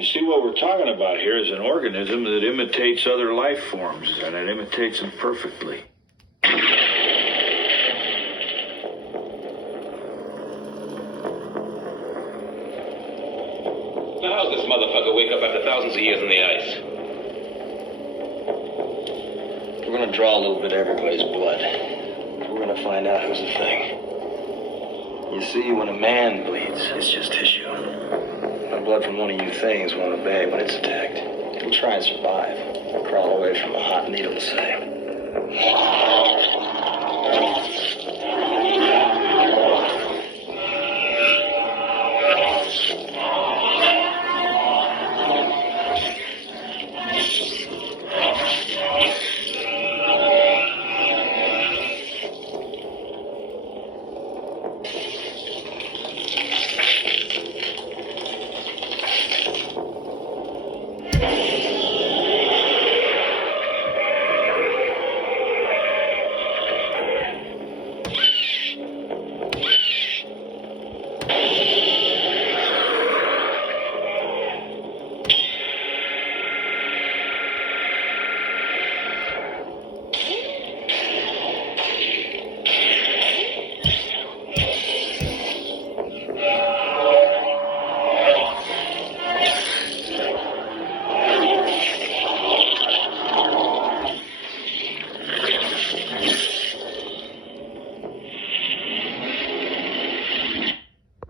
You see, what we're talking about here is an organism that imitates other life forms, and it imitates them perfectly. Now, how's this motherfucker wake up after thousands of years in the ice? We're gonna draw a little bit of everybody's blood. We're gonna find out who's the thing. You see, when a man bleeds, it's just tissue. The blood from one of you things won't obey when it's attacked. It'll try and survive. Crawl away from a hot needle, say.